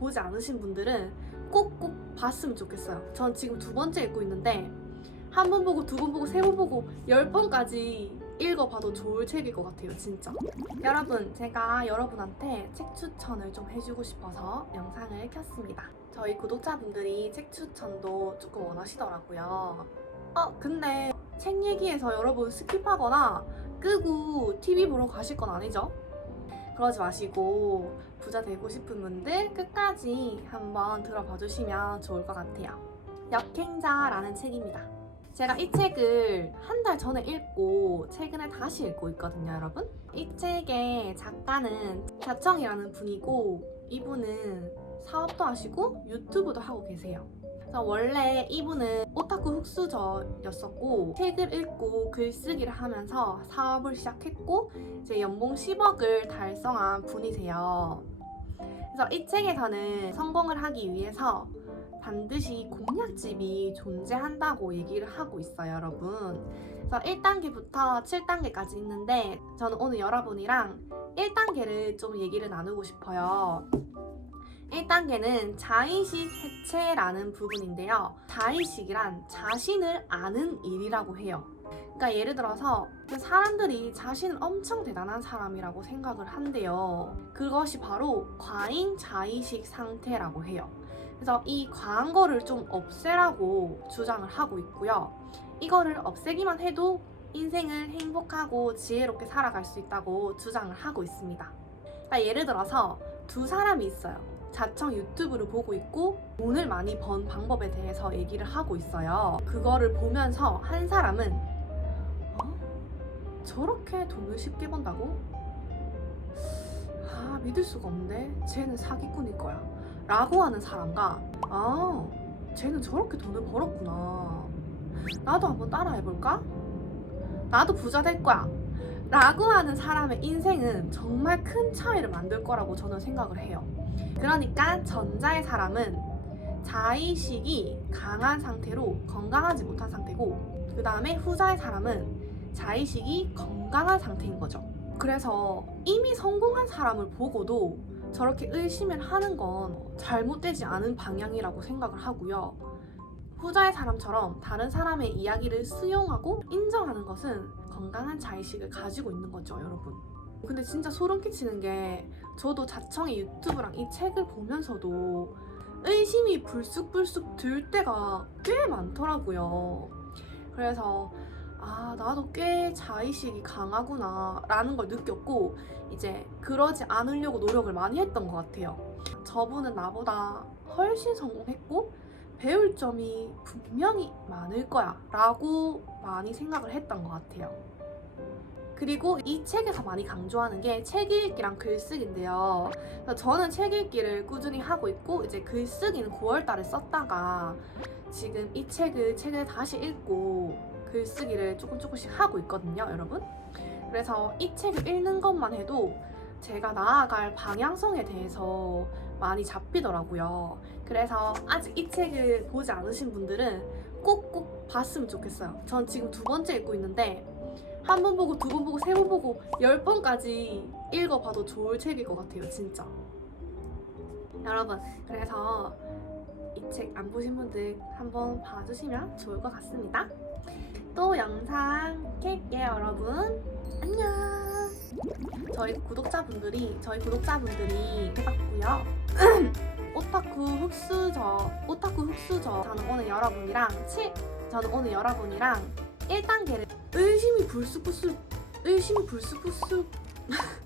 보지 않으신 분들은 꼭꼭 봤으면 좋겠어요. 전 지금 두 번째 읽고 있는데 한 번 보고 두 번 보고 세 번 보고 열 번까지 읽어봐도 좋을 책일 것 같아요, 진짜. 여러분, 제가 여러분한테 책 추천을 좀 해주고 싶어서 영상을 켰습니다. 저희 구독자분들이 책 추천도 조금 원하시더라고요. 어, 근데 책 얘기에서 여러분 스킵하거나 끄고 TV 보러 가실 건 아니죠? 그러지 마시고 부자 되고 싶은 분들 끝까지 한번 들어봐 주시면 좋을 것 같아요. 역행자라는 책입니다. 제가 이 책을 한 달 전에 읽고 최근에 다시 읽고 있거든요, 여러분. 이 책의 작가는 자청이라는 분이고 이분은 사업도 하시고 유튜브도 하고 계세요. 그래서 원래 이분은 오타쿠 흑수저였었고 책을 읽고 글쓰기를 하면서 사업을 시작했고 이제 연봉 10억을 달성한 분이세요. 그래서 이 책에서는 성공을 하기 위해서 반드시 공략집이 존재한다고 얘기를 하고 있어요, 여러분. 그래서 1단계부터 7단계까지 있는데 저는 오늘 여러분이랑 1단계를 좀 얘기를 나누고 싶어요. 1단계는 자의식 해체라는 부분인데요. 자의식이란 자신을 아는 일이라고 해요. 그러니까 예를 들어서 그 사람들이 자신은 엄청 대단한 사람이라고 생각을 한대요. 그것이 바로 과잉 자의식 상태라고 해요. 그래서 이 과한 거를 좀 없애라고 주장을 하고 있고요. 이거를 없애기만 해도 인생을 행복하고 지혜롭게 살아갈 수 있다고 주장을 하고 있습니다. 그러니까 예를 들어서 두 사람이 있어요. 자청 유튜브를 보고 있고 돈을 많이 번 방법에 대해서 얘기를 하고 있어요. 그거를 보면서 한 사람은 어? 저렇게 돈을 쉽게 번다고? 아 믿을 수가 없는데 쟤는 사기꾼일 거야. 라고 하는 사람과 아 쟤는 저렇게 돈을 벌었구나. 나도 한번 따라 해볼까? 나도 부자 될 거야. 라고 하는 사람의 인생은 정말 큰 차이를 만들 거라고 저는 생각을 해요. 그러니까 전자의 사람은 자의식이 강한 상태로 건강하지 못한 상태고 그 다음에 후자의 사람은 자의식이 건강한 상태인 거죠. 그래서 이미 성공한 사람을 보고도 저렇게 의심을 하는 건 잘못되지 않은 방향이라고 생각을 하고요. 후자의 사람처럼 다른 사람의 이야기를 수용하고 인정하는 것은 건강한 자의식을 가지고 있는 거죠, 여러분. 근데 진짜 소름 끼치는 게 저도 자청의 유튜브랑 이 책을 보면서도 의심이 불쑥불쑥 들 때가 꽤 많더라고요. 그래서 아, 나도 꽤 자의식이 강하구나 라는 걸 느꼈고 이제 그러지 않으려고 노력을 많이 했던 것 같아요. 저분은 나보다 훨씬 성공했고 배울 점이 분명히 많을 거야 라고 많이 생각을 했던 것 같아요. 그리고 이 책에서 많이 강조하는 게 책 읽기랑 글쓰기인데요. 저는 책 읽기를 꾸준히 하고 있고 이제 글쓰기는 9월 달에 썼다가 지금 이 책을 책을 다시 읽고 글쓰기를 조금 조금씩 하고 있거든요, 여러분. 그래서 이 책을 읽는 것만 해도 제가 나아갈 방향성에 대해서 많이 잡히더라고요. 그래서 아직 이 책을 보지 않으신 분들은 꼭꼭 봤으면 좋겠어요. 전 지금 두 번째 읽고 있는데 한 번 보고 두 번 보고 세 번 보고 열 번까지 읽어봐도 좋을 책일 것 같아요, 진짜. 여러분, 그래서 이 책 안 보신 분들 한번 봐주시면 좋을 것 같습니다. 또 영상 켤게요, 여러분. 안녕. 저희 구독자분들이 저희 구독자분들이 해봤고요. 오타쿠 흑수저 오타쿠 흑수저 저는 오늘 여러분이랑 7 저는 오늘 여러분이랑 1단계를 의심이 불쑥불쑥 의심이 불쑥불쑥